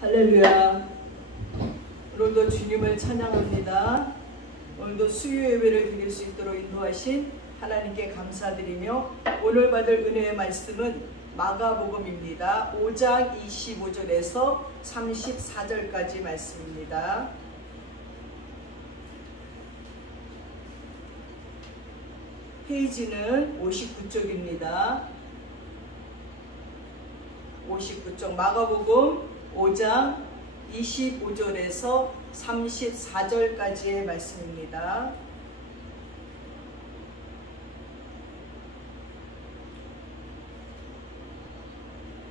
할렐루야. 오늘도 주님을 찬양합니다. 오늘도 수요 예배를 드릴 수 있도록 인도하신 하나님께 감사드리며 오늘 받을 은혜의 말씀은 마가복음입니다. 5장 25절에서 34절까지 말씀입니다. 페이지는 59쪽입니다. 59쪽 마가복음 5장 25절에서 34절까지의 말씀입니다.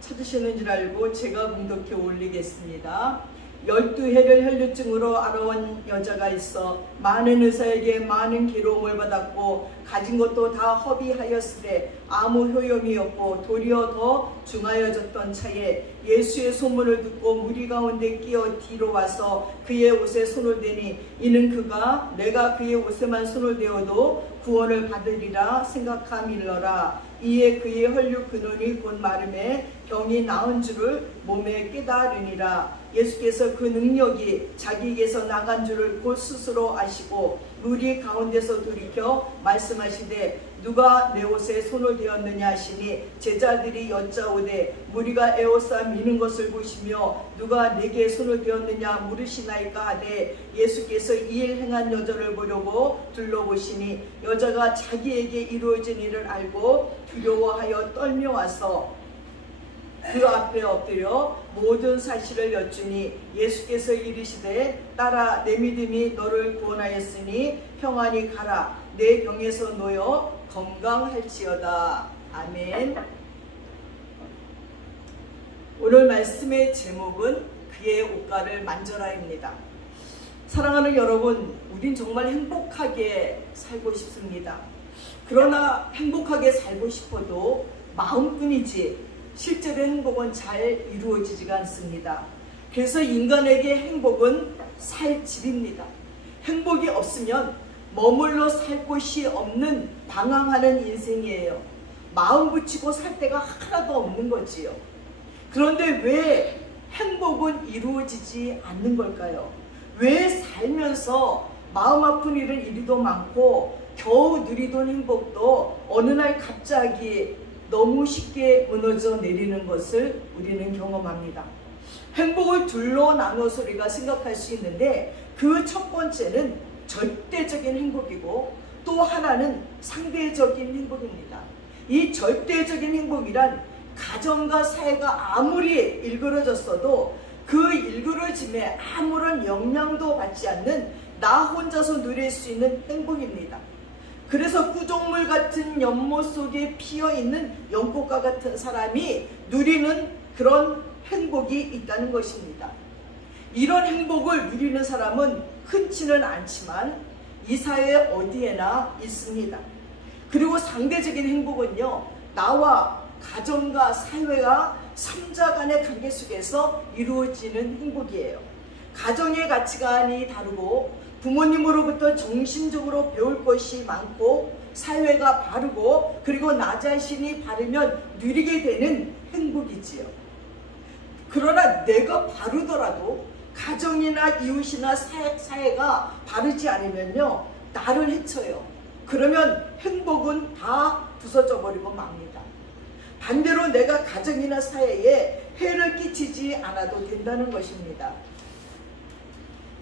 찾으시는 줄 알고 제가 봉독해 올리겠습니다. 12해를 혈류증으로 앓아온 여자가 있어 많은 의사에게 많은 괴로움을 받았고 가진 것도 다 허비하였으되 아무 효용이 없고 도리어 더 중하여졌던 차에 예수의 소문을 듣고 무리 가운데 끼어 뒤로 와서 그의 옷에 손을 대니 이는 그가 내가 그의 옷에만 손을 대어도 구원을 받으리라 생각함일러라. 이에 그의 혈류 근원이 곧 마름에 병이 나은 줄을 몸에 깨달으니라. 예수께서 그 능력이 자기에게서 나간 줄을 곧 스스로 아시고 무리 가운데서 돌이켜 말씀하시되 누가 내 옷에 손을 대었느냐 하시니 제자들이 여짜오되 무리가 에워싸 미는 것을 보시며 누가 내게 손을 대었느냐 물으시나이까 하되 예수께서 이 일 행한 여자를 보려고 둘러보시니 여자가 자기에게 이루어진 일을 알고 두려워하여 떨며 와서 그 앞에 엎드려 모든 사실을 여쭈니 예수께서 이르시되 딸아 내 믿음이 너를 구원하였으니 평안히 가라. 내 병에서 놓여 건강할지어다. 아멘. 오늘 말씀의 제목은 그의 옷가를 만져라입니다. 사랑하는 여러분, 우린 정말 행복하게 살고 싶습니다. 그러나 행복하게 살고 싶어도 마음뿐이지 실제로 행복은 잘 이루어지지가 않습니다. 그래서 인간에게 행복은 살 집입니다. 행복이 없으면 머물러 살 곳이 없는 방황하는 인생이에요. 마음 붙이고 살 데가 하나도 없는 거지요. 그런데 왜 행복은 이루어지지 않는 걸까요? 왜 살면서 마음 아픈 일은 이리도 많고 겨우 누리던 행복도 어느 날 갑자기 너무 쉽게 무너져 내리는 것을 우리는 경험합니다. 행복을 둘로 나눠서 우리가 생각할 수 있는데 그 첫 번째는 절대적인 행복이고 또 하나는 상대적인 행복입니다. 이 절대적인 행복이란 가정과 사회가 아무리 일그러졌어도 그 일그러짐에 아무런 영향도 받지 않는 나 혼자서 누릴 수 있는 행복입니다. 그래서 구종물 같은 연못 속에 피어있는 연꽃과 같은 사람이 누리는 그런 행복이 있다는 것입니다. 이런 행복을 누리는 사람은 흔치는 않지만 이 사회 어디에나 있습니다. 그리고 상대적인 행복은요, 나와 가정과 사회와 삼자 간의 관계 속에서 이루어지는 행복이에요. 가정의 가치관이 다르고 부모님으로부터 정신적으로 배울 것이 많고 사회가 바르고 그리고 나 자신이 바르면 누리게 되는 행복이지요. 그러나 내가 바르더라도 가정이나 이웃이나 사회가 바르지 않으면요, 나를 해쳐요. 그러면 행복은 다 부서져 버리고 맙니다. 반대로 내가 가정이나 사회에 해를 끼치지 않아도 된다는 것입니다.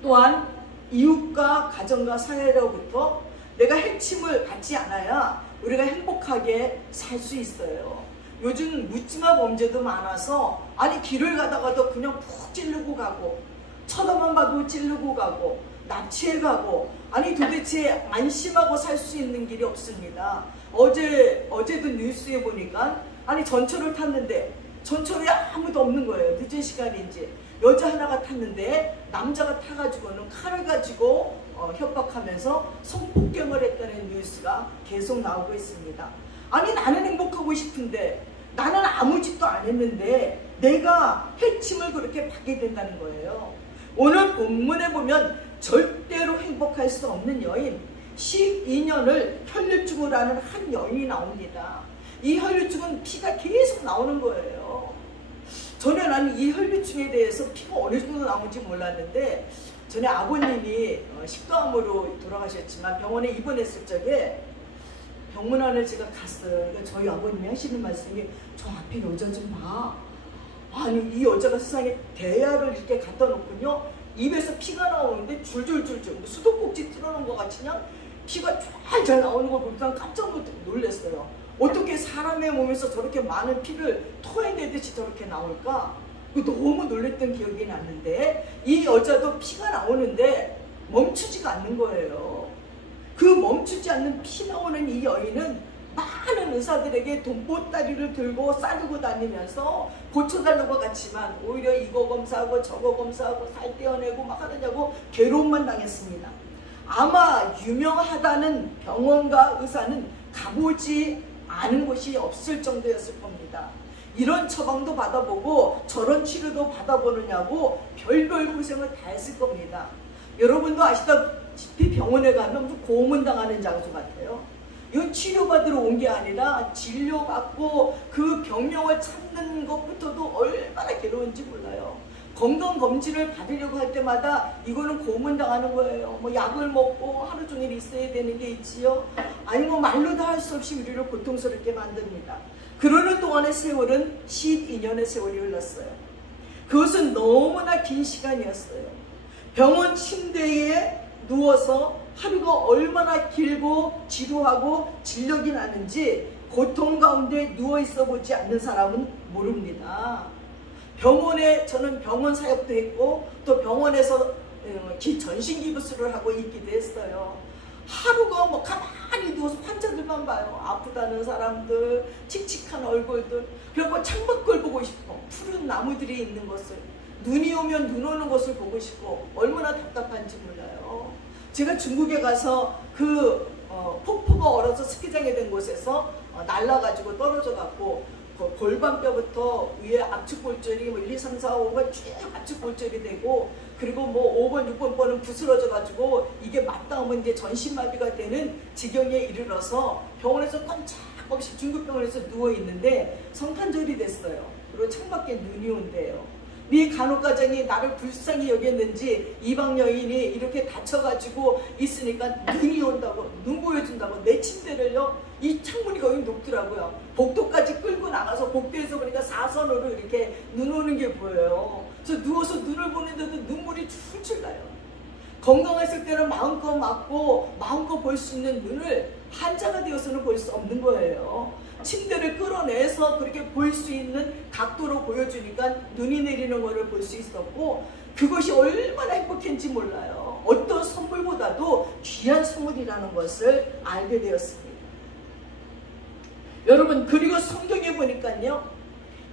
또한 이웃과 가정과 사회로부터 내가 해침을 받지 않아야 우리가 행복하게 살 수 있어요. 요즘 묻지마 범죄도 많아서 아니 길을 가다가도 그냥 푹 찌르고 가고 쳐다만 봐도 찌르고 가고 납치해 가고 아니 도대체 안심하고 살 수 있는 길이 없습니다. 어제도 뉴스에 보니까 아니 전철을 탔는데 전철에 아무도 없는 거예요. 늦은 시간인지 여자 하나가 탔는데 남자가 타가지고는 칼을 가지고 협박하면서 성폭행을 했다는 뉴스가 계속 나오고 있습니다. 아니 나는 행복하고 싶은데 나는 아무 짓도 안 했는데 내가 해침을 그렇게 받게 된다는 거예요. 오늘 본문에 보면 절대로 행복할 수 없는 여인 12년을 혈류증을 앓는 한 여인이 나옵니다. 이 혈류증은 피가 계속 나오는 거예요. 전에 나는 이 혈류증에 대해서 피가 어느 정도 나오는지 몰랐는데, 전에 아버님이 식도암으로 돌아가셨지만 병원에 입원했을 적에 병문안을 제가 갔어요. 그러니까 저희 아버님이 하시는 말씀이, 저 앞에 여자 좀 봐. 아니, 이 여자가 세상에 대야를 이렇게 갖다 놓군요. 입에서 피가 나오는데 줄줄줄줄 수도꼭지 틀어놓은 것 같이 그냥 피가 쫙 나오는 걸 보면 깜짝 놀랐어요. 어떻게 사람의 몸에서 저렇게 많은 피를 토해내듯이 저렇게 나올까? 너무 놀랬던 기억이 났는데, 이 여자도 피가 나오는데 멈추지가 않는 거예요. 그 멈추지 않는 피 나오는 이 여인은 많은 의사들에게 돈보따리를 들고 싸들고 다니면서 고쳐달라고 갔지만 오히려 이거 검사하고 저거 검사하고 살 떼어내고 막 하느냐고 괴로움만 당했습니다. 아마 유명하다는 병원과 의사는 가보지 않은 곳이 없을 정도였을 겁니다. 이런 처방도 받아보고 저런 치료도 받아보느냐고 별별 고생을 다 했을 겁니다. 여러분도 아시다시피 병원에 가면 좀 고문당하는 장소 같아요. 이건 치료받으러 온 게 아니라 진료받고 그 병명을 찾는 것부터도 얼마나 괴로운지 몰라요. 건강검진을 받으려고 할 때마다 이거는 고문당하는 거예요. 뭐 약을 먹고 하루 종일 있어야 되는 게 있지요. 아니 뭐 말로 다 할 수 없이 우리를 고통스럽게 만듭니다. 그러는 동안의 세월은 12년의 세월이 흘렀어요. 그것은 너무나 긴 시간이었어요. 병원 침대에 누워서 하루가 얼마나 길고 지루하고 진력이 나는지 고통 가운데 누워있어 보지 않는 사람은 모릅니다. 병원에 저는 병원 사역도 했고 또 병원에서 전신기부술을 하고 있기도 했어요. 하루가 뭐 가만히 누워서 환자들만 봐요. 아프다는 사람들, 칙칙한 얼굴들. 그리고 창밖을 보고 싶어. 푸른 나무들이 있는 것을, 눈이 오면 눈 오는 것을 보고 싶고 얼마나 답답한지 몰라요. 제가 중국에 가서 그 폭포가 얼어서 스키장에 된 곳에서 날라가지고 떨어져갖고 골반뼈부터 위에 압축골절이 뭐 1, 2, 3, 4, 5가 쭉 압축골절이 되고, 그리고 뭐 5번, 6번 뼈는 부스러져가지고 이게 맞닿으면 이제 전신마비가 되는 지경에 이르러서 병원에서 깜짝없이 중국 병원에서 누워있는데 성탄절이 됐어요. 그리고 창밖에 눈이 온대요. 네 간호과장이 나를 불쌍히 여겼는지 이방 여인이 이렇게 다쳐가지고 있으니까 눈이 온다고, 눈 보여준다고 내 침대를요, 이 창문이 거기 높더라고요. 복도까지 끌고 나가서 복도에서 보니까 사선으로 이렇게 눈 오는 게 보여요. 그래서 누워서 눈을 보는데도 눈물이 줄줄 나요. 건강했을 때는 마음껏 맞고 마음껏 볼 수 있는 눈을 환자가 되어서는 볼 수 없는 거예요. 침대를 끌어내서 그렇게 볼 수 있는 각도로 보여주니까 눈이 내리는 것을 볼 수 있었고, 그것이 얼마나 행복했는지 몰라요. 어떤 선물보다도 귀한 선물이라는 것을 알게 되었습니다. 여러분, 그리고 성경에 보니까요,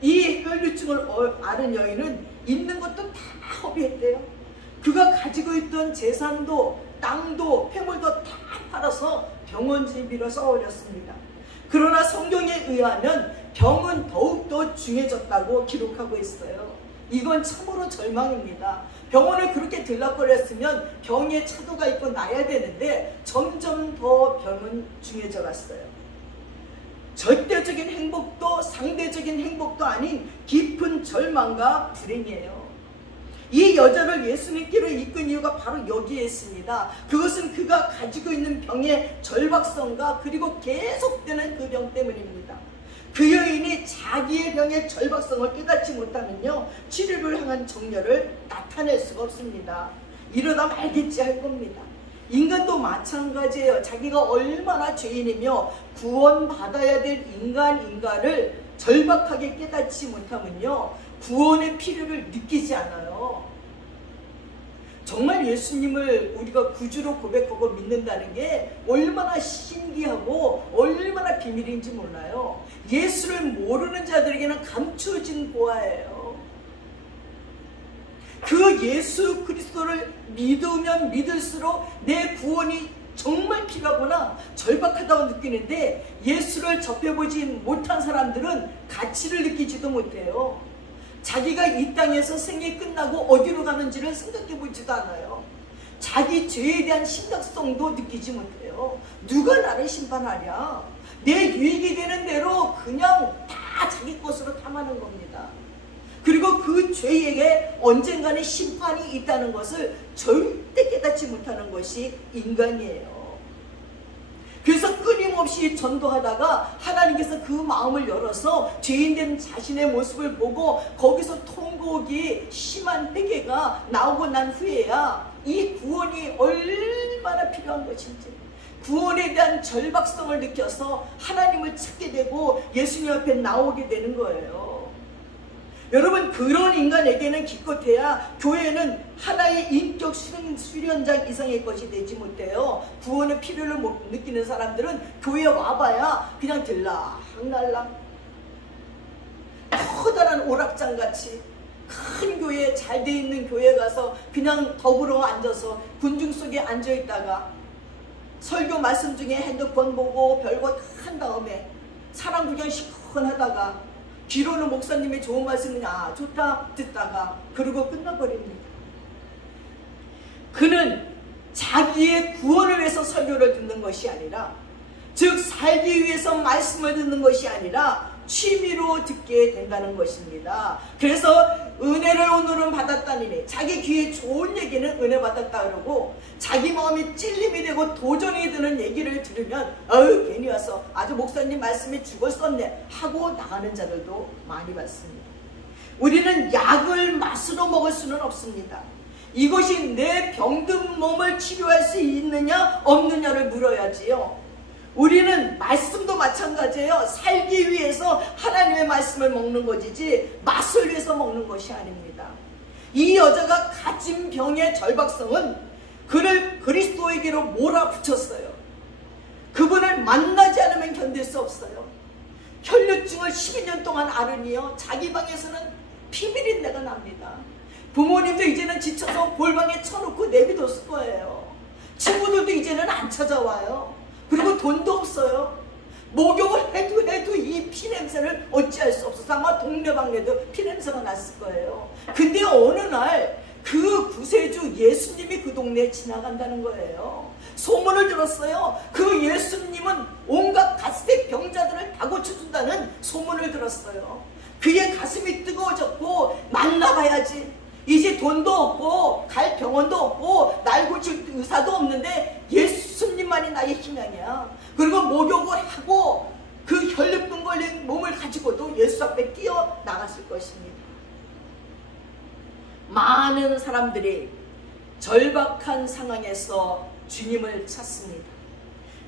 이 혈류증을 앓은 여인은 있는 것도 다 허비했대요. 그가 가지고 있던 재산도 땅도 폐물도 다 팔아서 병원비로 써올렸습니다. 그러나 성경에 의하면 병은 더욱더 중해졌다고 기록하고 있어요. 이건 참으로 절망입니다. 병원을 그렇게 들락거렸으면 병에 차도가 있고 나야 되는데 점점 더 병은 중해져 갔어요. 절대적인 행복도 상대적인 행복도 아닌 깊은 절망과 불행이에요. 이 여자를 예수님께로 이끈 이유가 바로 여기에 있습니다. 그것은 그가 가지고 있는 병의 절박성과 그리고 계속되는 그 병 때문입니다. 그 여인이 자기의 병의 절박성을 깨닫지 못하면요, 치료를 향한 정열을 나타낼 수가 없습니다. 이러다 말겠지 할 겁니다. 인간도 마찬가지예요. 자기가 얼마나 죄인이며 구원받아야 될 인간인가를 절박하게 깨닫지 못하면요, 구원의 필요를 느끼지 않아요. 정말 예수님을 우리가 구주로 고백하고 믿는다는 게 얼마나 신기하고 얼마나 비밀인지 몰라요. 예수를 모르는 자들에게는 감추어진 보화예요. 그 예수 그리스도를 믿으면 믿을수록 내 구원이 정말 필요하구나, 절박하다고 느끼는데, 예수를 접해보지 못한 사람들은 가치를 느끼지도 못해요. 자기가 이 땅에서 생이 끝나고 어디로 가는지를 생각해보지도 않아요. 자기 죄에 대한 심각성도 느끼지 못해요. 누가 나를 심판하랴. 내 유익이 되는 대로 그냥 다 자기 것으로 탐하는 겁니다. 그리고 그 죄에게 언젠가는 심판이 있다는 것을 절대 깨닫지 못하는 것이 인간이에요. 그래서 끊임없이 전도하다가 하나님께서 그 마음을 열어서 죄인된 자신의 모습을 보고 거기서 통곡이 심한 회개가 나오고 난 후에야 이 구원이 얼마나 필요한 것인지, 구원에 대한 절박성을 느껴서 하나님을 찾게 되고 예수님 앞에 나오게 되는 거예요. 여러분, 그런 인간에게는 기껏해야 교회는 하나의 인격 수련장 이상의 것이 되지 못해요. 구원의 필요를 못 느끼는 사람들은 교회에 와봐야 그냥 들락날락 커다란 오락장같이 큰 교회, 잘 돼 있는 교회 가서 그냥 더불어 앉아서 군중 속에 앉아있다가 설교 말씀 중에 핸드폰 보고 별거 다 한 다음에 사람 구경 시큰하다가 뒤로는 목사님의 좋은 말씀은 좋다 듣다가 그러고 끝나버립니다. 그는 자기의 구원을 위해서 설교를 듣는 것이 아니라, 즉 살기 위해서 말씀을 듣는 것이 아니라 취미로 듣게 된다는 것입니다. 그래서 은혜를 오늘은 받았다니, 자기 귀에 좋은 얘기는 은혜 받았다 그러고 자기 마음이 찔림이 되고 도전이 드는 얘기를 들으면 괜히 와서 아주 목사님 말씀에 죽었었네 하고 나가는 자들도 많이 봤습니다. 우리는 약을 맛으로 먹을 수는 없습니다. 이것이 내 병든 몸을 치료할 수 있느냐 없느냐를 물어야지요. 우리는 말씀도 마찬가지예요. 살기 위해서 하나님의 말씀을 먹는 것이지 맛을 위해서 먹는 것이 아닙니다. 이 여자가 가진 병의 절박성은 그를 그리스도에게로 몰아붙였어요. 그분을 만나지 않으면 견딜 수 없어요. 혈류증을 12년 동안 앓으니요, 자기 방에서는 피비린내가 납니다. 부모님도 이제는 지쳐서 골방에 쳐놓고 내비뒀을 거예요. 친구들도 이제는 안 찾아와요. 그리고 돈도 없어요. 목욕을 해도 이 피냄새를 어찌할 수 없어서 아마 동네방네도 피냄새가 났을 거예요. 근데 어느 날 그 구세주 예수님이 그 동네에 지나간다는 거예요. 소문을 들었어요. 그 예수님은 온갖 갓색 병자들을 다 고쳐준다는 소문을 들었어요. 그의 가슴이 뜨거워졌고 만나봐야지. 이제 돈도 없고 갈 병원도 없고 날 고칠 의사도 없는데 예수님만이 나의 희망이야. 그리고 목욕을 하고 그 혈류증 걸린 몸을 가지고도 예수 앞에 뛰어 나갔을 것입니다. 많은 사람들이 절박한 상황에서 주님을 찾습니다.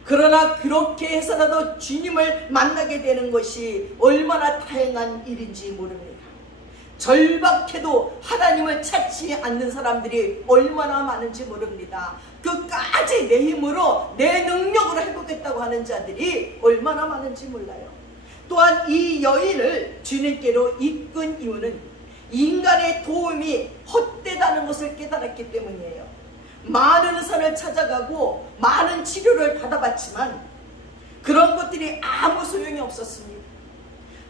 그러나 그렇게 해서라도 주님을 만나게 되는 것이 얼마나 다행한 일인지 모릅니다. 절박해도 하나님을 찾지 않는 사람들이 얼마나 많은지 모릅니다. 끝까지 내 힘으로 내 능력으로 해보겠다고 하는 자들이 얼마나 많은지 몰라요. 또한 이 여인을 주님께로 이끈 이유는 인간의 도움이 헛되다는 것을 깨달았기 때문이에요. 많은 의사를 찾아가고 많은 치료를 받아봤지만 그런 것들이 아무 소용이 없었습니다.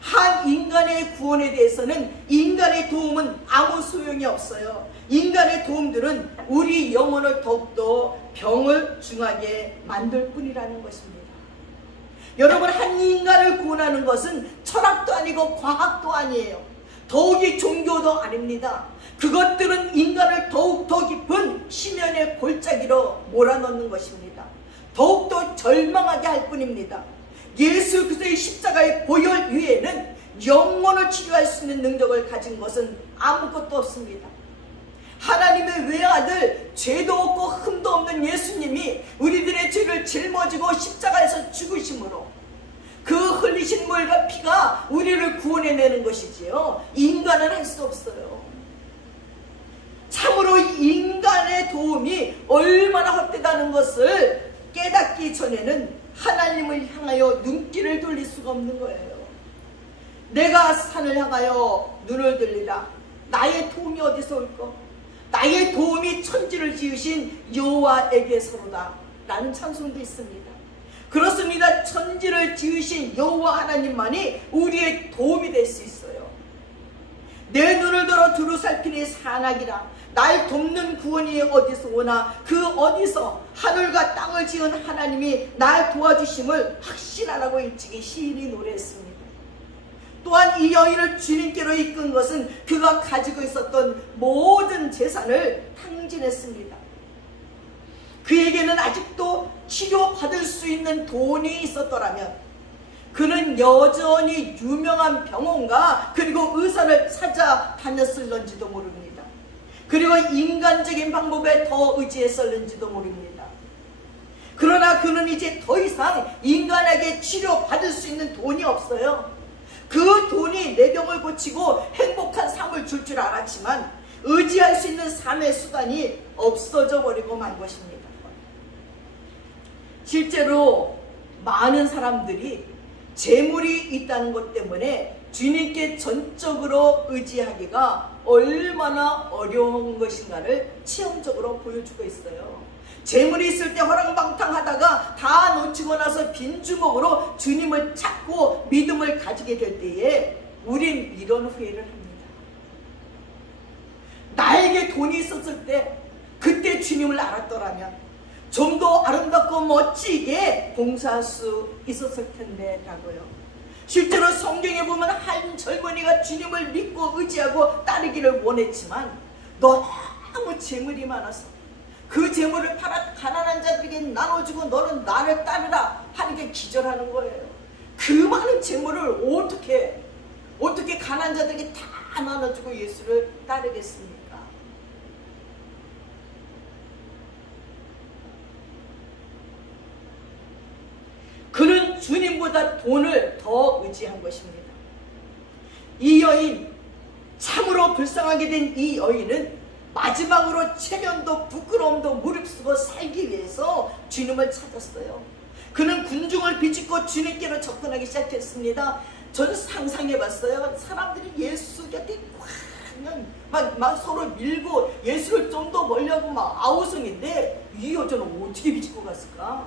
한 인간의 구원에 대해서는 인간의 도움은 아무 소용이 없어요. 인간의 도움들은 우리 영혼을 더욱더 병을 중하게 만들 뿐이라는 것입니다. 여러분, 한 인간을 구원하는 것은 철학도 아니고 과학도 아니에요. 더욱이 종교도 아닙니다. 그것들은 인간을 더욱더 깊은 심연의 골짜기로 몰아넣는 것입니다. 더욱더 절망하게 할 뿐입니다. 예수 그리스도의 십자가의 보혈 위에는 영혼을 치료할 수 있는 능력을 가진 것은 아무것도 없습니다. 하나님의 외아들, 죄도 없고 흠도 없는 예수님이 우리들의 죄를 짊어지고 십자가에서 죽으심으로 그 흘리신 물과 피가 우리를 구원해내는 것이지요. 인간은 할 수 없어요. 참으로 인간의 도움이 얼마나 헛되다는 것을 깨닫기 전에는 하나님을 향하여 눈길을 돌릴 수가 없는 거예요. 내가 산을 향하여 눈을 들리라. 나의 도움이 어디서 올까? 나의 도움이 천지를 지으신 여호와에게서로다 라는 찬송도 있습니다. 그렇습니다. 천지를 지으신 여호와 하나님만이 우리의 도움이 될 수 있어요. 내 눈을 들어 두루 살피니 산악이라. 날 돕는 구원이 어디서 오나 그 어디서 하늘과 땅을 지은 하나님이 날 도와주심을 확신하라고 일찍이 시인이 노래했습니다. 또한 이 여인을 주님께로 이끈 것은 그가 가지고 있었던 모든 재산을 탕진했습니다. 그에게는 아직도 치료받을 수 있는 돈이 있었더라면 그는 여전히 유명한 병원과 그리고 의사를 찾아다녔을런지도 모릅니다. 그리고 인간적인 방법에 더 의지했을는지도 모릅니다. 그러나 그는 이제 더 이상 인간에게 치료받을 수 있는 돈이 없어요. 그 돈이 내 병을 고치고 행복한 삶을 줄 줄 알았지만 의지할 수 있는 삶의 수단이 없어져 버리고 만 것입니다. 실제로 많은 사람들이 재물이 있다는 것 때문에 주님께 전적으로 의지하기가 얼마나 어려운 것인가를 체험적으로 보여주고 있어요. 재물이 있을 때 허랑방탕하다가 다 놓치고 나서 빈 주먹으로 주님을 찾고 믿음을 가지게 될 때에 우린 이런 후회를 합니다. 나에게 돈이 있었을 때 그때 주님을 알았더라면 좀 더 아름답고 멋지게 봉사할 수 있었을 텐데 라고요. 실제로 성경에 보면 한 젊은이가 주님을 믿고 의지하고 따르기를 원했지만 너무 재물이 많아서 그 재물을 팔아 가난한 자들에게 나눠주고 너는 나를 따르라 하는 게 기절하는 거예요. 그 많은 재물을 어떻게 가난한 자들에게 다 나눠주고 예수를 따르겠습니까? 그는 주님보다 돈을 더 의지한 것입니다. 이 여인, 참으로 불쌍하게 된 이 여인은 마지막으로 체면도 부끄러움도 무릅쓰고 살기 위해서 주님을 찾았어요. 그는 군중을 비집고 주님께로 접근하기 시작했습니다. 저는 상상해봤어요. 사람들이 예수 곁에 그냥 막 서로 밀고 예수를 좀 더 멀려고 막 아우성인데 이 여자는 어떻게 비집고 갔을까?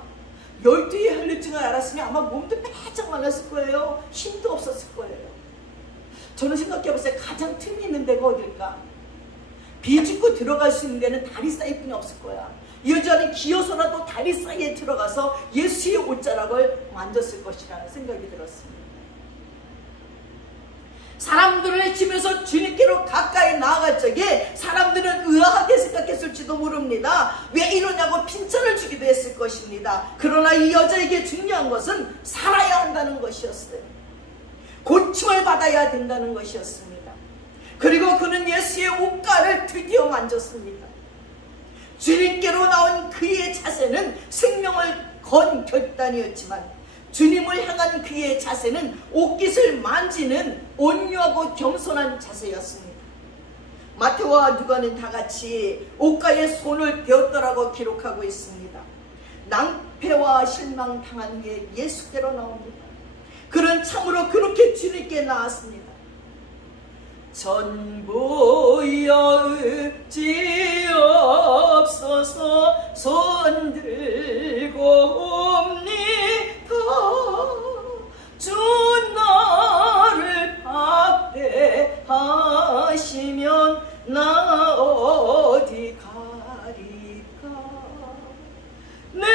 12의 혈류증을 알았으면 아마 몸도 빼짝 말랐을 거예요. 힘도 없었을 거예요. 저는 생각해봤어요. 가장 틈이 있는 데가 어딜까? 비집고 들어갈 수 있는 데는 다리 사이뿐이 없을 거야. 이 여자는 기어서라도 다리 사이에 들어가서 예수의 옷자락을 만졌을 것이라는 생각이 들었습니다. 사람들을 해치면서 주님께로 가까이 나아갈 적에 사람들은 의아하게 생각했을지도 모릅니다. 왜 이러냐고 핀잔을 주기도 했을 것입니다. 그러나 이 여자에게 중요한 것은 살아야 한다는 것이었어요. 고침을 받아야 된다는 것이었습니다. 그리고 그는 예수의 옷가를 드디어 만졌습니다. 주님께로 나온 그의 자세는 생명을 건 결단이었지만 주님을 향한 그의 자세는 옷깃을 만지는 온유하고 겸손한 자세였습니다. 마태와 누가는 다같이 옷가에 손을 대었더라고 기록하고 있습니다. 낭패와 실망당한 후에 예수께로 나옵니다. 그는 참으로 그렇게 주님께 나왔습니다. 전부여 의지없어서 손들고 옵니다. 주 나를 박대하시면 나 어디 가리까. 내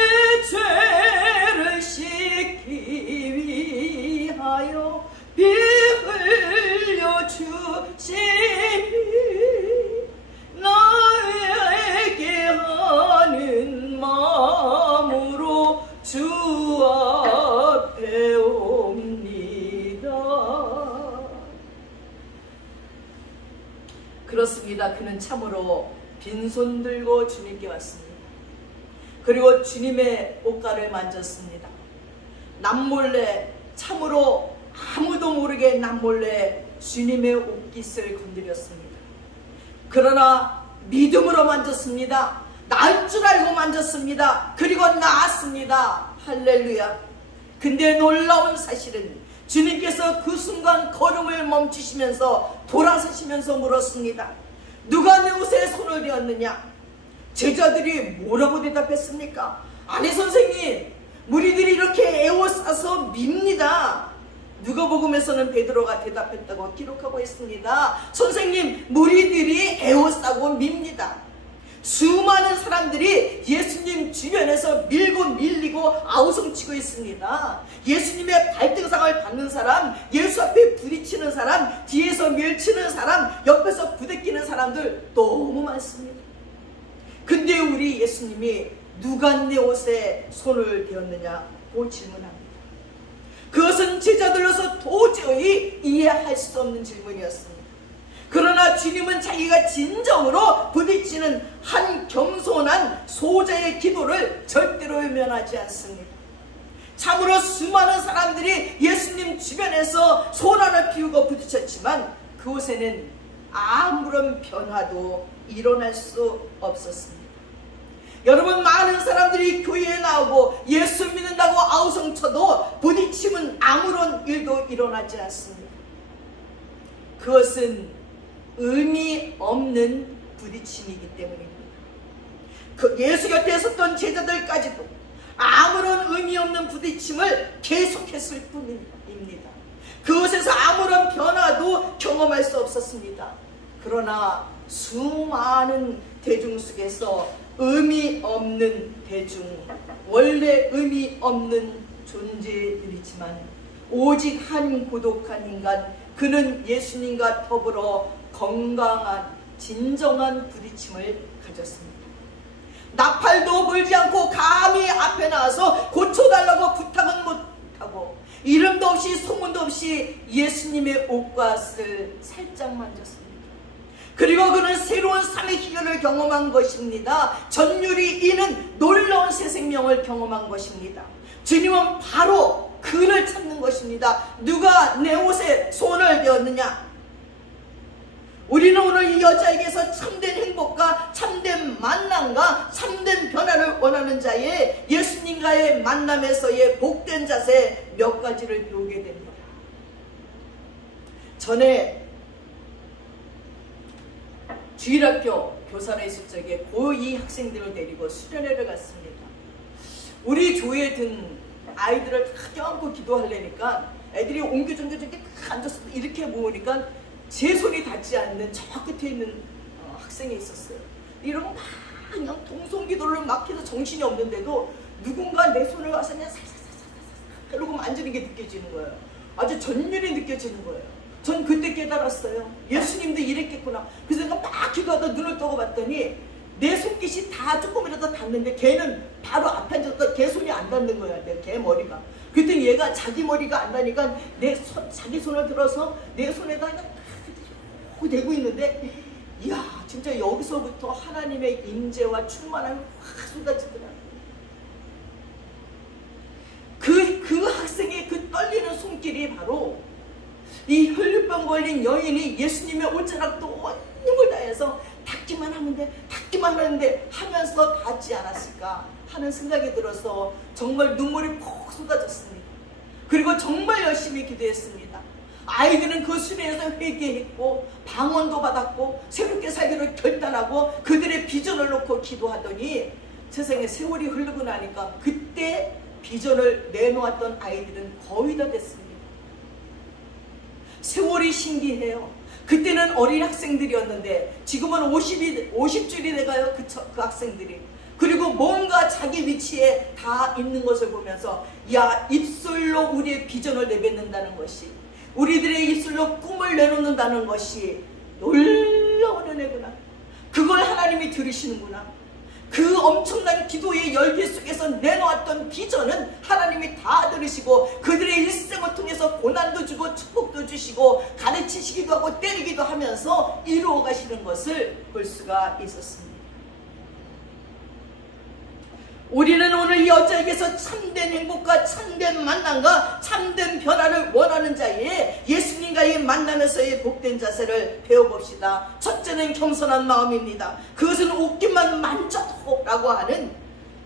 죄를 씻기 위하여 피 흘려 주시니 나에게 하는 마음으로 주 앞에 옵니다. 그렇습니다. 그는 참으로 빈손 들고 주님께 왔습니다. 그리고 주님의 옷가를 만졌습니다. 남몰래, 참으로 아무도 모르게 남몰래 주님의 옷깃을 건드렸습니다. 그러나 믿음으로 만졌습니다. 나을 줄 알고 만졌습니다. 그리고 나았습니다. 할렐루야. 근데 놀라운 사실은 주님께서 그 순간 걸음을 멈추시면서 돌아서시면서 물었습니다. 누가 내 옷에 손을 대었느냐? 제자들이 뭐라고 대답했습니까? 아니 선생님, 무리들이 이렇게 에워싸서 밉니다. 누가복음에서는 베드로가 대답했다고 기록하고 있습니다. 선생님, 무리들이 에워싸고 밉니다. 수많은 사람들이 예수님 주변에서 밀리고 아우성치고 있습니다. 예수님의 발등상을 받는 사람, 예수 앞에 부딪히는 사람, 뒤에서 밀치는 사람, 옆에서 부대끼는 사람들 너무 많습니다. 근데 우리 예수님이 누가 내 옷에 손을 대었느냐고 질문합니다. 그것은 제자들로서 도저히 이해할 수 없는 질문이었습니다. 그러나 주님은 자기가 진정으로 부딪히는 한 겸손한 소자의 기도를 절대로 외면하지 않습니다. 참으로 수많은 사람들이 예수님 주변에서 손 하나 피우고 부딪혔지만 그곳에는 아무런 변화도 일어날 수 없었습니다. 여러분, 많은 사람들이 교회에 나오고 예수 믿는다고 아우성쳐도 부딪힘은 아무런 일도 일어나지 않습니다. 그것은 의미 없는 부딪힘이기 때문입니다. 그 예수 곁에 섰던 제자들까지도 아무런 의미 없는 부딪힘을 계속했을 뿐입니다. 그것에서 아무런 변화도 경험할 수 없었습니다. 그러나 수많은 대중 속에서 의미 없는 대중, 원래 의미 없는 존재들이지만 오직 한 고독한 인간, 그는 예수님과 더불어 건강한 진정한 부딪힘을 가졌습니다. 나팔도 불지 않고 감히 앞에 나와서 고쳐달라고 부탁은 못하고 이름도 없이 소문도 없이 예수님의 옷갓을 살짝 만졌습니다. 그리고 그는 새로운 삶의 희열을 경험한 것입니다. 전율이 이는 놀라운 새 생명을 경험한 것입니다. 주님은 바로 그를 찾는 것입니다. 누가 내 옷에 손을 대었느냐? 우리는 오늘 이 여자에게서 참된 행복과 참된 만남과 참된 변화를 원하는 자의 예수님과의 만남에서의 복된 자세 몇 가지를 배우게 됩니다. 전에 주일학교 교사로 있을 적에 고2 학생들을 데리고 수련회를 갔습니다. 우리 교회에 든 아이들을 다 껴안고 기도하려니까 애들이 옹기종기 앉아서 이렇게 모으니까 제 손이 닿지 않는 저 끝에 있는 학생이 있었어요. 이러고 막 그냥 동성기도를 막 해서 정신이 없는데도 누군가 내 손을 와서 그냥 살살살살살 이러고 만지는 게 느껴지는 거예요. 아주 전율이 느껴지는 거예요. 전 그때 깨달았어요. 예수님도 이랬겠구나. 그래서 내가 막 기도하다 눈을 떠고 봤더니 내 손깃이 다 조금이라도 닿는데 걔는 바로 앞에 앉았다 걔 손이 안 닿는 거야. 걔 머리가. 그랬더니 얘가 자기 머리가 안 닿으니까 자기 손을 들어서 내 손에다 그냥 딱 대고 있는데 이야 진짜 여기서부터 하나님의 임재와 충만함이 확 쏟아지더라. 그 학생의 그 떨리는 손길이 바로 이 혈류병 걸린 여인이 예수님의 옷자락도 온 힘을 다해서 닿기만 하는데 하면서 닿지 않았을까 하는 생각이 들어서 정말 눈물이 푹 쏟아졌습니다. 그리고 정말 열심히 기도했습니다. 아이들은 그 수련에서 회개했고 방언도 받았고 새롭게 살기로 결단하고 그들의 비전을 놓고 기도하더니 세상에 세월이 흐르고 나니까 그때 비전을 내놓았던 아이들은 거의 다 됐습니다. 세월이 신기해요. 그때는 어린 학생들이었는데 지금은 50줄이 돼가요. 그 학생들이. 그리고 뭔가 자기 위치에 다 있는 것을 보면서 야 입술로 우리의 비전을 내뱉는다는 것이 우리들의 입술로 꿈을 내놓는다는 것이 놀라운 은혜구나. 그걸 하나님이 들으시는구나. 그 엄청난 기도의 열기 속에서 내놓았던 비전은 하나님이 다 들으시고 그들의 일생을 통해서 고난도 주고 축복도 주시고 가르치시기도 하고 때리기도 하면서 이루어 가시는 것을 볼 수가 있었습니다. 우리는 오늘 이 여자에게서 참된 행복과 참된 만남과 참된 변화를 원하는 자의 예수님과의 만남에서의 복된 자세를 배워봅시다. 첫째는 겸손한 마음입니다. 그것은 옷깃만 만져도 라고 하는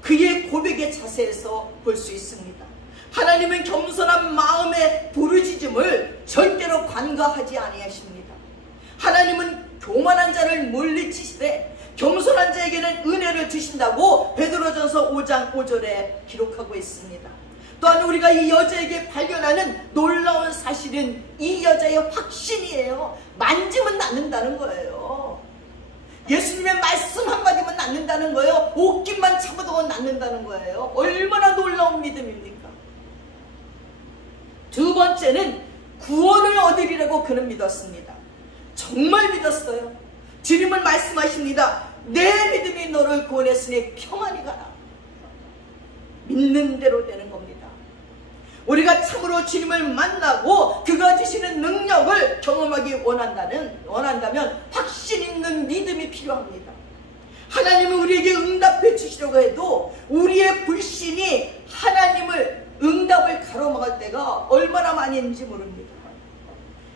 그의 고백의 자세에서 볼 수 있습니다. 하나님은 겸손한 마음의 부르짖음을 절대로 간과하지 아니하십니다. 하나님은 교만한 자를 물리치시되 겸손한 자에게는 은혜를 주신다고 베드로전서 5장 5절에 기록하고 있습니다. 또한 우리가 이 여자에게 발견하는 놀라운 사실은 이 여자의 확신이에요. 만지면 낫는다는 거예요. 예수님의 말씀 한마디면 낫는다는 거예요. 옷깃만 잡아도 낫는다는 거예요. 얼마나 놀라운 믿음입니까? 두 번째는 구원을 얻으리라고 그는 믿었습니다. 정말 믿었어요. 주님은 말씀하십니다. 내 믿음이 너를 구원했으니 평안히 가라. 믿는 대로 되는 겁니다. 우리가 참으로 주님을 만나고 그가 주시는 능력을 경험하기 원한다면 확신 있는 믿음이 필요합니다. 하나님은 우리에게 응답해 주시려고 해도 우리의 불신이 하나님을 응답을 가로막을 때가 얼마나 많이 있는지 모릅니다.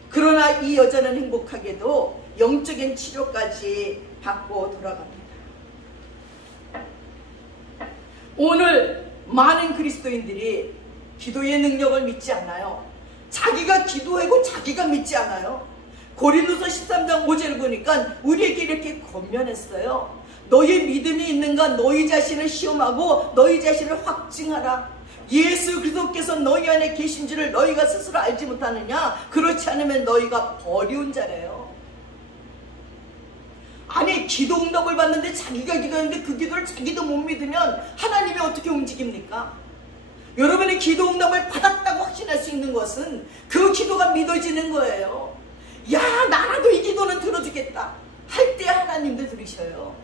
그러나 이 여자는 행복하게도 영적인 치료까지 받고 돌아갑니다. 오늘 많은 그리스도인들이 기도의 능력을 믿지 않아요. 자기가 기도하고 자기가 믿지 않아요. 고린도서 13장 5절을 보니까 우리에게 이렇게 권면했어요. 너희 믿음이 있는가 너희 자신을 시험하고 너희 자신을 확증하라. 예수 그리스도께서 너희 안에 계신 줄을 너희가 스스로 알지 못하느냐? 그렇지 않으면 너희가 버리운 자래요. 아니 기도 응답을 받는데 자기가 기도했는데 그 기도를 자기도 못 믿으면 하나님이 어떻게 움직입니까? 여러분이 기도 응답을 받았다고 확신할 수 있는 것은 그 기도가 믿어지는 거예요. 야 나라도 이 기도는 들어주겠다 할 때 하나님도 들으셔요.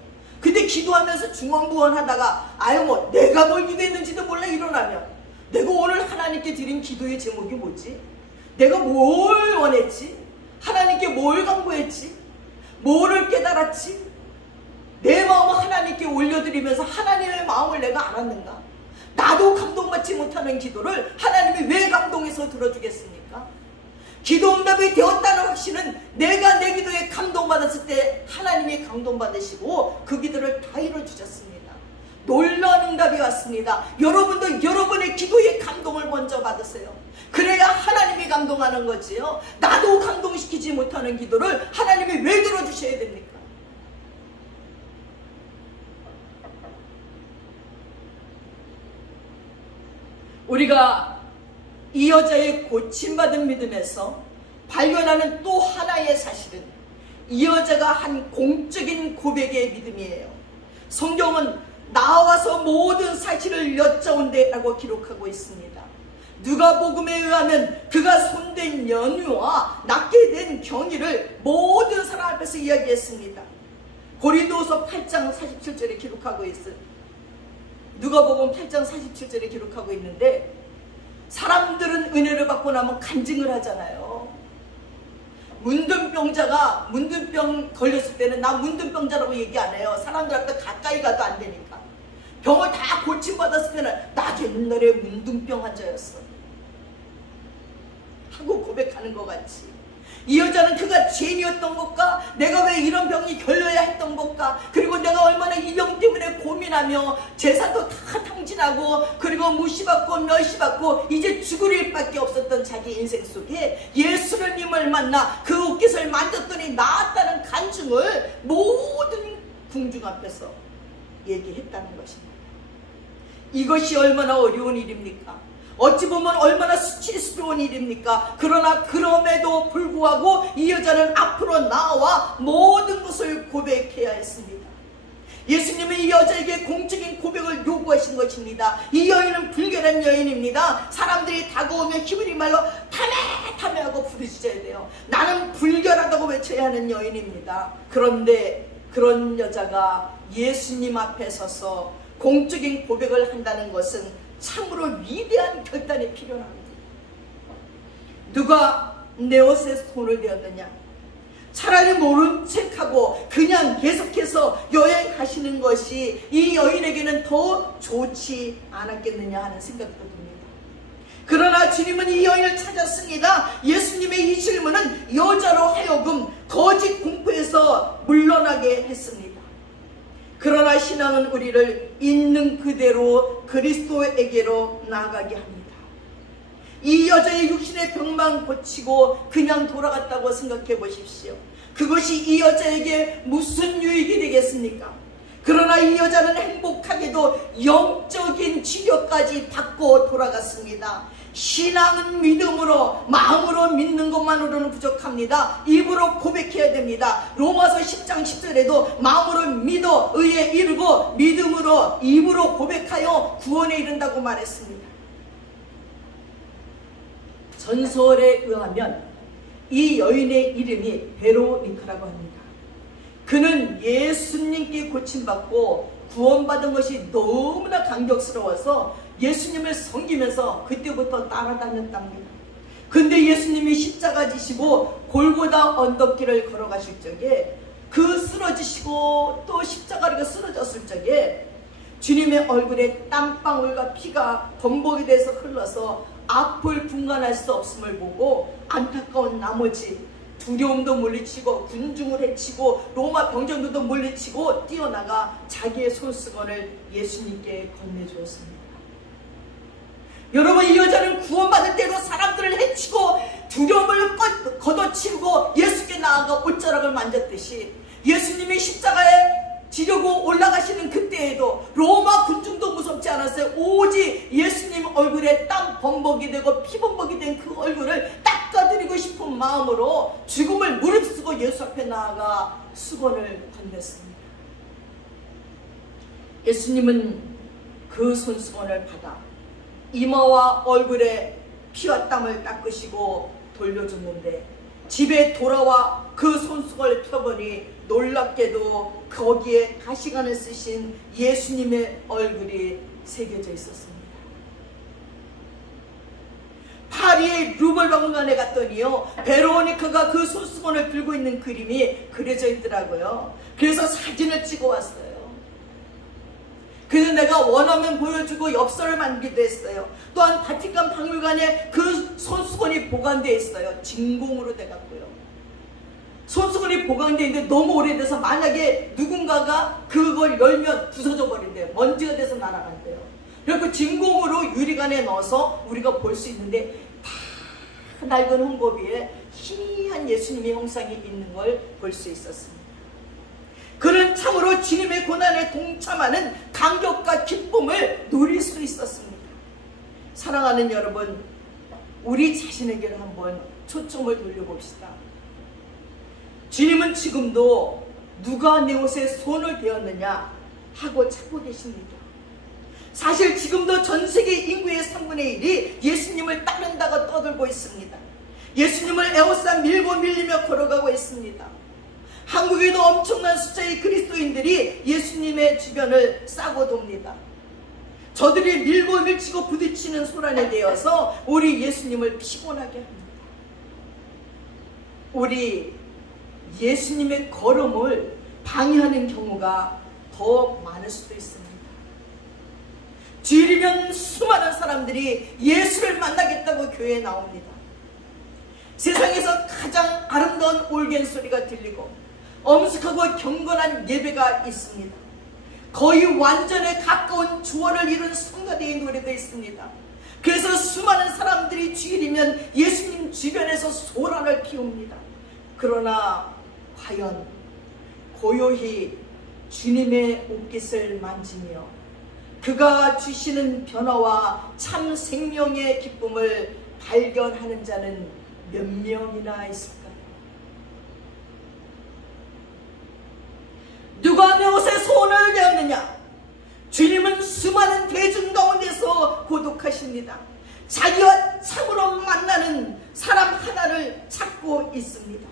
근데 기도하면서 중언부언하다가 아유 뭐 내가 뭘 기도했는지도 몰라 일어나면 내가 오늘 하나님께 드린 기도의 제목이 뭐지? 내가 뭘 원했지? 하나님께 뭘 간구했지? 뭐를 깨달았지? 내 마음을 하나님께 올려드리면서 하나님의 마음을 내가 알았는가? 나도 감동받지 못하는 기도를 하나님이 왜 감동해서 들어주겠습니까? 기도 응답이 되었다는 확신은 내가 내 기도에 감동받았을 때 하나님이 감동받으시고 그 기도를 다 이루어주셨습니다. 놀라운 응답이 왔습니다. 여러분도 여러분의 기도에 감동을 먼저 받으세요. 그래야 하나님이 감동하는 거지요. 나도 감동시키지 못하는 기도를 하나님이 왜 들어주셔야 됩니까? 우리가 이 여자의 고침받은 믿음에서 발견하는 또 하나의 사실은 이 여자가 한 공적인 고백의 믿음이에요. 성경은 나와서 모든 사실을 여짜온대 라고 기록하고 있습니다. 누가복음에 의하면 그가 손댄 연유와 낳게 된 경위를 모든 사람 앞에서 이야기했습니다. 고린도서 8장 47절에 기록하고 있어요. 누가복음 8장 47절에 기록하고 있는데 사람들은 은혜를 받고 나면 간증을 하잖아요. 문둥병자가 문둥병 걸렸을 때는 나 문둥병자라고 얘기 안 해요. 사람들 앞에 가까이 가도 안 되니까. 병을 다 고침받았을 때는 나 옛날에 문둥병 환자였어 하고 고백하는 것 같이 이 여자는 그가 죄인이었던 것과 내가 왜 이런 병이 걸려야 했던 것과 그리고 내가 얼마나 이 병 때문에 고민하며 재산도 다 탕진하고 그리고 무시받고 멸시받고 이제 죽을 일밖에 없었던 자기 인생 속에 예수님을 만나 그 옷깃을 만졌더니 나았다는 간증을 모든 궁중 앞에서 얘기했다는 것입니다. 이것이 얼마나 어려운 일입니까? 어찌 보면 얼마나 수치스러운 일입니까? 그러나 그럼에도 불구하고 이 여자는 앞으로 나와 모든 것을 고백해야 했습니다. 예수님은 이 여자에게 공적인 고백을 요구하신 것입니다. 이 여인은 불결한 여인입니다. 사람들이 다가오면 히브리 말로 타메 하고 부르짖어야 돼요. 나는 불결하다고 외쳐야 하는 여인입니다. 그런데 그런 여자가 예수님 앞에 서서 공적인 고백을 한다는 것은 참으로 위대한 결단이 필요합니다. 누가 내 옷에 손을 대었느냐? 차라리 모른 척하고 그냥 계속해서 여행 가시는 것이 이 여인에게는 더 좋지 않았겠느냐 하는 생각도 듭니다. 그러나 주님은 이 여인을 찾았습니다. 예수님의 이 질문은 여자로 하여금 거짓 공포에서 물러나게 했습니다. 그러나 신앙은 우리를 있는 그대로 그리스도에게로 나아가게 합니다. 이 여자의 육신의 병만 고치고 그냥 돌아갔다고 생각해 보십시오. 그것이 이 여자에게 무슨 유익이 되겠습니까? 그러나 이 여자는 행복하게도 영적인 치료까지 받고 돌아갔습니다. 신앙은 믿음으로, 마음으로 믿는 것만으로는 부족합니다. 입으로 고백해야 됩니다. 로마서 10장 10절에도 마음으로 믿어 의에 이르고 믿음으로 입으로 고백하여 구원에 이른다고 말했습니다. 전설에 의하면 이 여인의 이름이 베로니카라고 합니다. 그는 예수님께 고침받고 구원받은 것이 너무나 감격스러워서 예수님을 섬기면서 그때부터 따라다녔답니다. 근데 예수님이 십자가 지시고 골고다 언덕길을 걸어가실 적에 그 쓰러지시고 또 십자가리가 쓰러졌을 적에 주님의 얼굴에 땀방울과 피가 범벅이 돼서 흘러서 앞을 분간할 수 없음을 보고 안타까운 나머지 두려움도 물리치고 군중을 해치고 로마 병정들도 물리치고 뛰어나가 자기의 손수건을 예수님께 건네주었습니다. 여러분, 이 여자는 구원받을 때도 사람들을 해치고 두려움을 걷어치우고 예수께 나아가 옷자락을 만졌듯이 예수님이 십자가에 지려고 올라가시는 그때에도 로마 군중도 무섭지 않았어요. 오직 예수님 얼굴에 땀 범벅이 되고 피 범벅이 된 그 얼굴을 닦아드리고 싶은 마음으로 죽음을 무릅쓰고 예수 앞에 나아가 수건을 건넸습니다. 예수님은 그 손수건을 받아 이마와 얼굴에 피와 땀을 닦으시고 돌려줬는데 집에 돌아와 그 손수건을 펴보니 놀랍게도 거기에 가시관을 쓰신 예수님의 얼굴이 새겨져 있었습니다. 파리의 루블 박물관에 갔더니요, 베로니카가 그 손수건을 들고 있는 그림이 그려져 있더라고요. 그래서 사진을 찍어 왔어요. 그래서 내가 원하면 보여주고 엽서를 만들기도 했어요. 또한 바티칸 박물관에 그 손수건이 보관되어 있어요. 진공으로 돼갖고요. 손수건이 보관되어 있는데 너무 오래돼서 만약에 누군가가 그걸 열면 부서져 버린대요. 먼지가 돼서 날아간대요. 그리고 진공으로 유리관에 넣어서 우리가 볼 수 있는데 다 낡은 헝겊 위에 희미한 예수님의 형상이 있는 걸 볼 수 있었습니다. 그는 참으로 주님의 고난에 동참하는 감격과 기쁨을 누릴 수 있었습니다. 사랑하는 여러분, 우리 자신에게는 한번 초점을 돌려봅시다. 주님은 지금도 누가 내 옷에 손을 대었느냐 하고 찾고 계십니다. 사실 지금도 전 세계 인구의 3분의 1이 예수님을 따른다고 떠들고 있습니다. 예수님을 에워싸 밀고 밀리며 걸어가고 있습니다. 한국에도 엄청난 숫자의 그리스도인들이 예수님의 주변을 싸고 돕니다. 저들이 밀고 밀치고 부딪히는 소란에 대해서 우리 예수님을 피곤하게 합니다. 우리 예수님의 걸음을 방해하는 경우가 더 많을 수도 있습니다. 주일이면 수많은 사람들이 예수를 만나겠다고 교회에 나옵니다. 세상에서 가장 아름다운 올겐 소리가 들리고 엄숙하고 경건한 예배가 있습니다. 거의 완전에 가까운 조화를 이룬 성가대의 노래도 있습니다. 그래서 수많은 사람들이 주일이면 예수님 주변에서 소란을 피웁니다. 그러나 과연 고요히 주님의 옷깃을 만지며 그가 주시는 변화와 참 생명의 기쁨을 발견하는 자는 몇 명이나 있을까요? 누가 내 옷에 손을 대었느냐? 주님은 수많은 대중 가운데서 고독하십니다. 자기와 참으로 만나는 사람 하나를 찾고 있습니다.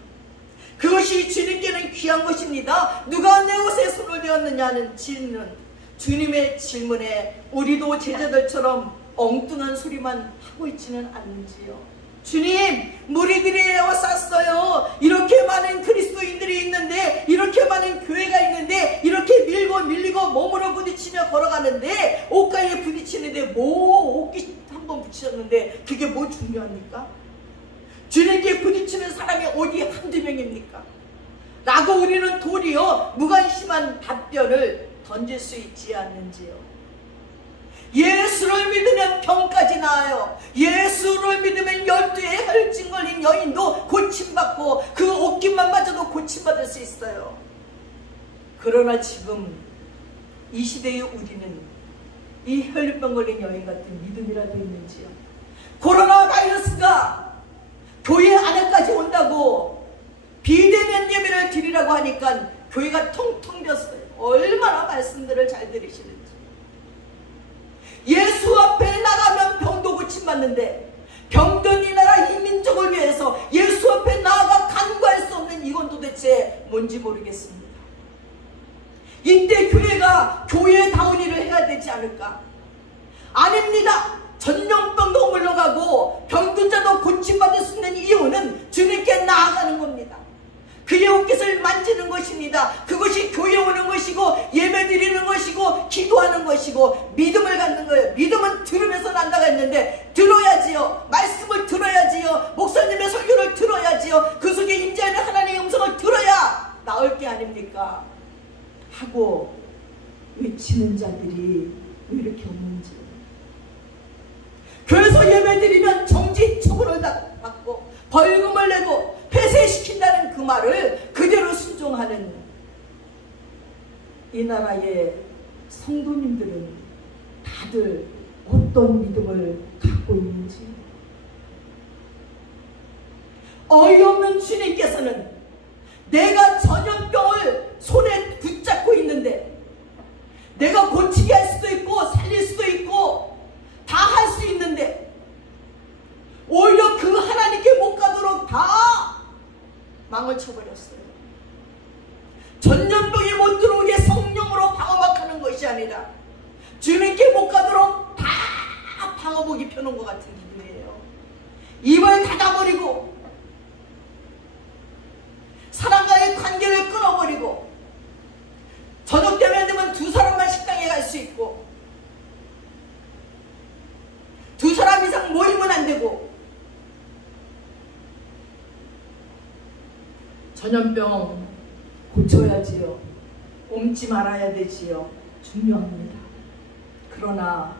그것이 주님께는 귀한 것입니다. 누가 내 옷에 손을 대었느냐는 질문, 주님의 질문에 우리도 제자들처럼 엉뚱한 소리만 하고 있지는 않는지요. 주님, 무리들이 에워쌌어요. 이렇게 많은 그리스도인들이 있는데, 이렇게 많은 교회가 있는데, 이렇게 밀고 밀리고 몸으로 부딪히며 걸어가는데, 옷가에 부딪히는데 뭐 옷깃 한번 붙이셨는데 그게 뭐 중요합니까? 주님께 부딪히는 사람이 어디 한두 명입니까? 라고 우리는 도리어 무관심한 답변을 던질 수 있지 않는지요. 예수를 믿으면 병까지 나아요. 예수를 믿으면 12의 혈증 걸린 여인도 고침받고 그 옷깃만 맞아도 고침받을 수 있어요. 그러나 지금 이 시대의 우리는 이 혈류병 걸린 여인 같은 믿음이라도 있는지요? 코로나 바이러스가 교회 안에까지 온다고 비대면 예배를 드리라고 하니까 교회가 텅텅 비었어요. 얼마나 말씀들을 잘 들으시는지. 예수 앞에 나가면 병도 고침받는데 병든 이 나라 이 민족을 위해서 예수 앞에 나아가 간구할 수 없는 이건 도대체 뭔지 모르겠습니다. 이때 교회가 교회다운 일을 해야 되지 않을까? 아닙니다. 전염병도 물러가고 병든 자도 고침받을 수 있는 이유는 주님께 나아가는 겁니다. 그의 옷깃을 만지는 것입니다. 그것이 교회 오는 것이고 예배 드리는 것이고 기도하는 것이고 믿음을 갖는 거예요. 믿음은 들으면서 난다가 있는데 들어야지요. 말씀을 들어야지요. 목사님의 설교를 들어야지요. 그 속에 임재하는 하나님의 음성을 들어야 나을 게 아닙니까? 하고 외치는 자들이 왜 이렇게 없는지. 그래서 예배 드리면 정지 처분을 받고 벌금을 내고 폐쇄시킨다는 그 말을 그대로 순종하는 이 나라의 성도님들은 다들 어떤 믿음을 갖고 있는지. 어이없는 주님께서는 내가 전염병을 손에 붙잡고 있는데 내가 고치게 할 수도 있고 살릴 수도 있고 다 할 수 있는데 오히려 그 하나님께 못 가도록 다 망을 쳐버렸어요. 전염병이 못 들어오게 성령으로 방어막하는 것이 아니라 주님께 못 가도록 다 방어복이 펴놓은 것 같은 기분이에요. 입을 닫아버리고 사람과의 관계를 끊어버리고 저녁 되면 두 사람만 식당에 갈 수 있고 두 사람 이상 모이면 안 되고 전염병 고쳐야지요. 옮지 말아야 되지요. 중요합니다. 그러나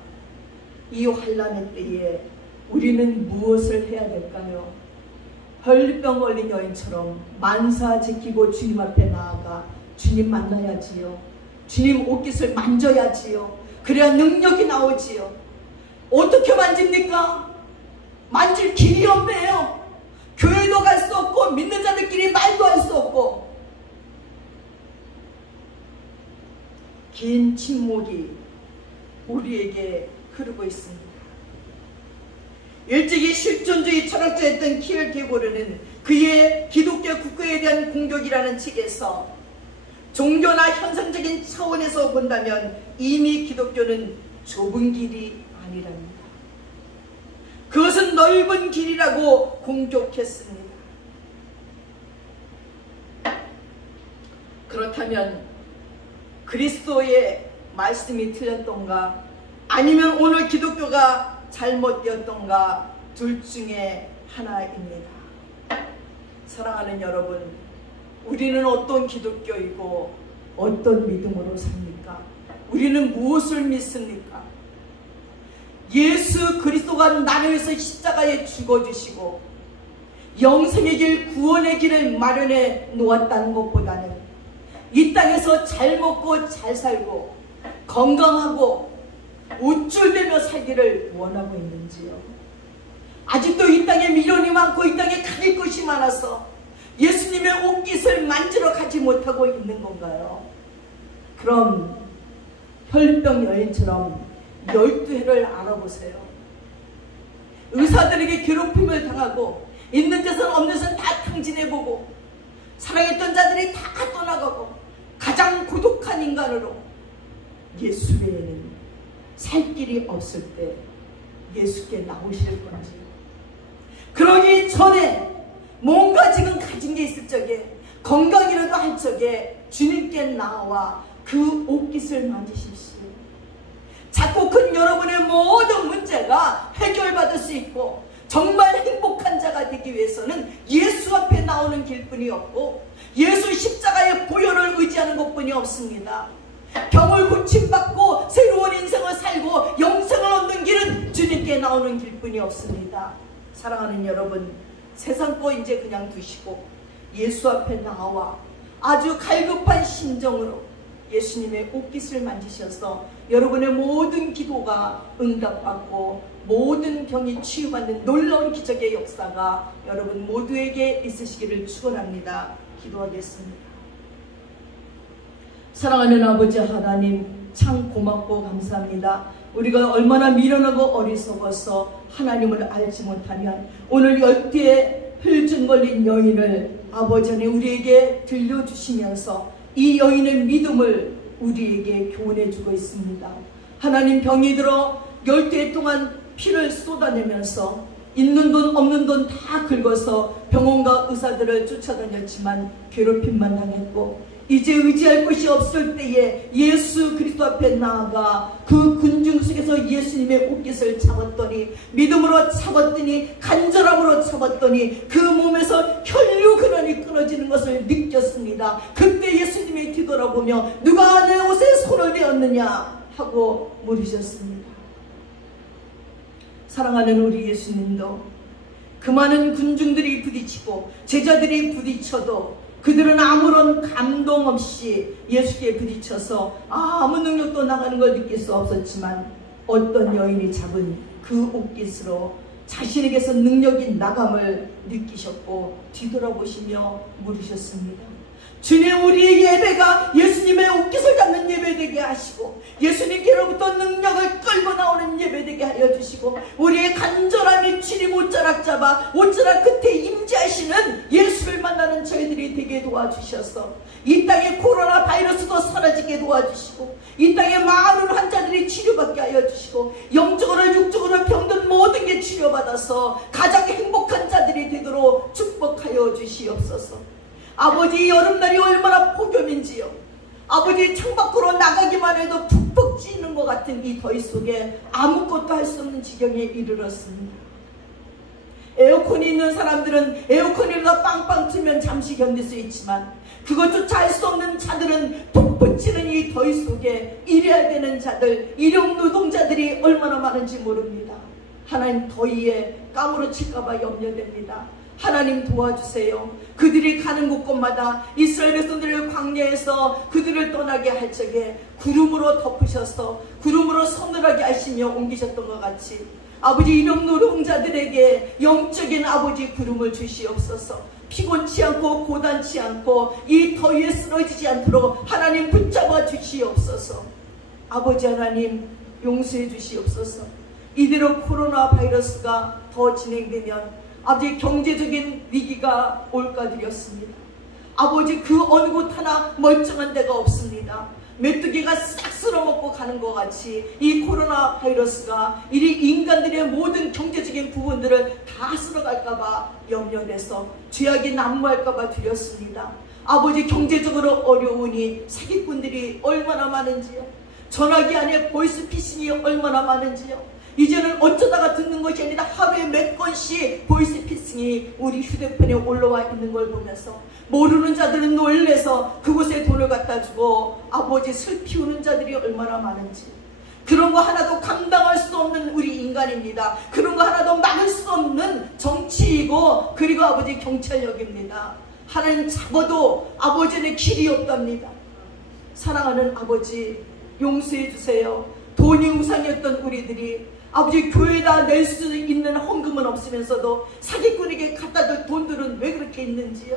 이 환난의 때에 우리는 무엇을 해야 될까요? 혈병 걸린 여인처럼 만사 지키고 주님 앞에 나아가 주님 만나야지요. 주님 옷깃을 만져야지요. 그래야 능력이 나오지요. 어떻게 만집니까? 만질 길이 없네요. 교회도 갈 수 없고 믿는 자들끼리 말도 할 수 없고 긴 침묵이 우리에게 흐르고 있습니다. 일찍이 실존주의 철학자였던 키엘케고르는 그의 기독교 국가에 대한 공격이라는 책에서 종교나 현상적인 차원에서 본다면 이미 기독교는 좁은 길이 아니랍니다. 그것은 넓은 길이라고 공격했습니다. 그렇다면 그리스도의 말씀이 틀렸던가 아니면 오늘 기독교가 잘못되었던가 둘 중에 하나입니다. 사랑하는 여러분, 우리는 어떤 기독교이고 어떤 믿음으로 삽니까? 우리는 무엇을 믿습니까? 예수 그리스도가 나를 위해서 십자가에 죽어주시고 영생의 길, 구원의 길을 마련해 놓았다는 것보다는 이 땅에서 잘 먹고 잘 살고 건강하고 우쭐대며 살기를 원하고 있는지요? 아직도 이 땅에 미련이 많고 이 땅에 가질 것이 많아서 예수님의 옷깃을 만지러 가지 못하고 있는 건가요? 그럼 혈병 여인처럼 12해를 알아보세요. 의사들에게 괴롭힘을 당하고 있는 데선 없는 데선 다 탕진해보고 사랑했던 자들이 다 떠나가고 가장 고독한 인간으로 예수 외에는 살 길이 없을 때 예수께 나오실 건지, 그러기 전에 뭔가 지금 가진 게 있을 적에 건강이라도 할 적에 주님께 나와 그 옷깃을 만지십시오. 작고 큰 여러분의 모든 문제가 해결받을 수 있고 정말 행복한 자가 되기 위해서는 예수 앞에 나오는 길뿐이 없고 예수 십자가의 보혈을 의지하는 것뿐이 없습니다. 병을 고침받고 새로운 인생을 살고 영생을 얻는 길은 주님께 나오는 길뿐이 없습니다. 사랑하는 여러분, 세상 거 이제 그냥 두시고 예수 앞에 나와 아주 갈급한 심정으로 예수님의 옷깃을 만지셔서 여러분의 모든 기도가 응답받고 모든 병이 치유받는 놀라운 기적의 역사가 여러분 모두에게 있으시기를 축원합니다. 기도하겠습니다. 사랑하는 아버지 하나님, 참 고맙고 감사합니다. 우리가 얼마나 미련하고 어리석어서 하나님을 알지 못하면 오늘 12의 혈증 걸린 여인을 아버지 하나님 우리에게 들려주시면서 이 여인의 믿음을 우리에게 교훈해주고 있습니다. 하나님, 병이 들어 12해 동안 피를 쏟아내면서 있는 돈 없는 돈 다 긁어서 병원과 의사들을 쫓아다녔지만 괴롭힘만 당했고 이제 의지할 곳이 없을 때에 예수 그리스도 앞에 나아가 그 군중 속에서 예수님의 옷깃을 잡았더니 믿음으로 잡았더니 간절함으로 잡았더니 그 몸에서 혈류 근원이 끊어지는 것을 느꼈습니다. 그때 예수님이 뒤돌아보며 누가 내 옷에 손을 대었느냐 하고 물으셨습니다. 사랑하는 우리 예수님도 그 많은 군중들이 부딪히고 제자들이 부딪혀도 그들은 아무런 감동 없이 예수께 부딪혀서 아무 능력도 나가는 걸 느낄 수 없었지만 어떤 여인이 잡은 그 옷깃으로 자신에게서 능력이 나감을 느끼셨고 뒤돌아보시며 물으셨습니다. 주님, 우리의 예배가 예수님의 옷깃을 잡는 예배 되게 하시고 예수님께로부터 능력을 끌고 나오는 예배 되게 하여 주시고 우리의 간절함이 주님 옷자락 잡아 옷자락 끝에 임재하시는 예수를 만나는 저희들이 되게 도와주셔서 이 땅의 코로나 바이러스도 사라지게 도와주시고 이 땅의 많은 환자들이 치료받게 하여 주시고 영적으로 육적으로 병든 모든 게 치료받아서 가장 행복한 자들이 되도록 축복하여 주시옵소서. 아버지, 여름날이 얼마나 폭염인지요. 아버지, 창밖으로 나가기만 해도 푹푹 찌는 것 같은 이 더위 속에 아무것도 할 수 없는 지경에 이르렀습니다. 에어컨이 있는 사람들은 에어컨이라도 빵빵 틀면 잠시 견딜 수 있지만 그것조차 할 수 없는 자들은 푹푹 찌는 이 더위 속에 일해야 되는 자들, 일용 노동자들이 얼마나 많은지 모릅니다. 하나님, 더위에 까무러칠까봐 염려됩니다. 하나님, 도와주세요. 그들이 가는 곳곳마다 이스라엘 백성들을 광야에서 그들을 떠나게 할 적에 구름으로 덮으셔서 구름으로 서늘하게 하시며 옮기셨던 것 같이 아버지, 일용 노동자들에게 영적인 아버지 구름을 주시옵소서. 피곤치 않고 고단치 않고 이 더위에 쓰러지지 않도록 하나님 붙잡아 주시옵소서. 아버지 하나님, 용서해 주시옵소서. 이대로 코로나 바이러스가 더 진행되면 아버지, 경제적인 위기가 올까드렸습니다. 아버지, 그 어느 곳 하나 멀쩡한 데가 없습니다. 메뚜기가 싹 쓸어먹고 가는 것 같이 이 코로나 바이러스가 이리 인간들의 모든 경제적인 부분들을 다 쓸어갈까봐 염려돼서 죄악이 난무할까봐 두렵습니다. 아버지, 경제적으로 어려우니 사기꾼들이 얼마나 많은지요. 전화기 안에 보이스피싱이 얼마나 많은지요. 이제는 어쩌다가 듣는 것이 아니라 하루에 몇 건씩 보이스피싱이 우리 휴대폰에 올라와 있는 걸 보면서 모르는 자들은 놀래서 그곳에 돈을 갖다 주고 아버지, 슬피우는 자들이 얼마나 많은지, 그런 거 하나도 감당할 수 없는 우리 인간입니다. 그런 거 하나도 막을 수 없는 정치이고 그리고 아버지, 경찰력입니다. 하나님, 잡아도 아버지는 길이 없답니다. 사랑하는 아버지, 용서해 주세요. 돈이 우상이었던 우리들이 아버지, 교회에다 낼 수 있는 헌금은 없으면서도 사기꾼에게 갖다 줄 돈들은 왜 그렇게 있는지요.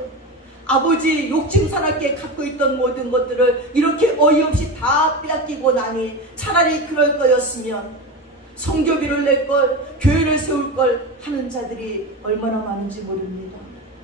아버지, 욕심사납게 갖고 있던 모든 것들을 이렇게 어이없이 다 빼앗기고 나니 차라리 그럴 거였으면 성교비를 낼 걸, 교회를 세울 걸 하는 자들이 얼마나 많은지 모릅니다.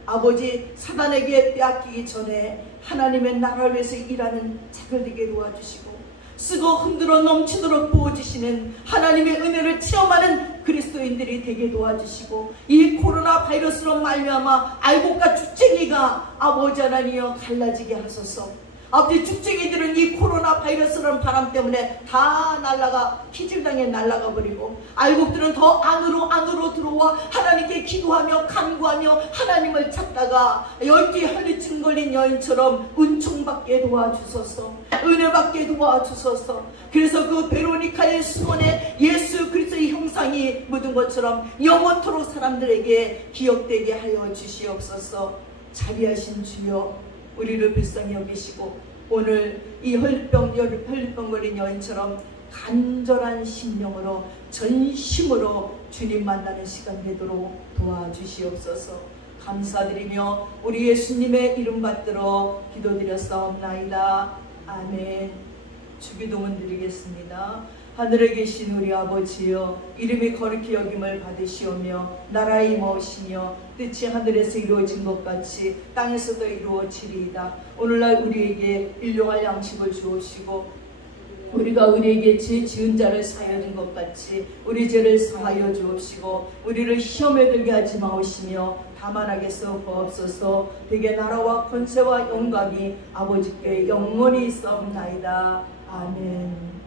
아버지, 사단에게 빼앗기기 전에 하나님의 나라를 위해서 일하는 자들 되게 도와주시고 쓰고 흔들어 넘치도록 부어주시는 하나님의 은혜를 체험하는 그리스도인들이 되게 도와주시고 이 코로나 바이러스로 말미암아 알곡과 죽쟁이가 아버지 하나님이여 갈라지게 하소서. 아버지, 죽쟁이들은 이 코로나 바이러스라는 바람 때문에 다 날아가 기질당에 날아가 버리고 알곡들은 더 안으로 들어와 하나님께 기도하며 간구하며 하나님을 찾다가 12 혈류증 걸린 여인처럼 은총받게 도와주소서. 은혜받게 도와주소서. 그래서 그 베로니카의 수건에 예수 그리스도의 형상이 묻은 것처럼 영원토록 사람들에게 기억되게 하여 주시옵소서. 자비하신 주여, 우리를 불쌍히 여기시고 오늘 이 혈병 걸린 여인처럼 간절한 심령으로 전심으로 주님 만나는 시간 되도록 도와주시옵소서. 감사드리며 우리 예수님의 이름 받들어 기도드렸사옵나이다. 아멘. 주기도문 드리겠습니다. 하늘에 계신 우리 아버지여, 이름이 거룩히 여김을 받으시오며 나라의 임하오시며 뜻이 하늘에서 이루어진 것 같이 땅에서도 이루어지리이다. 오늘날 우리에게 일용할 양식을 주옵시고 우리가 우리에게 죄 지은 자를 사하여 준 것 같이 우리 죄를 사하여 주옵시고 우리를 시험에 들게 하지 마옵시며 다만 하게서 구하옵소서. 대개 나라와 권세와 영광이 아버지께 영원히 있사옵나이다. 아멘.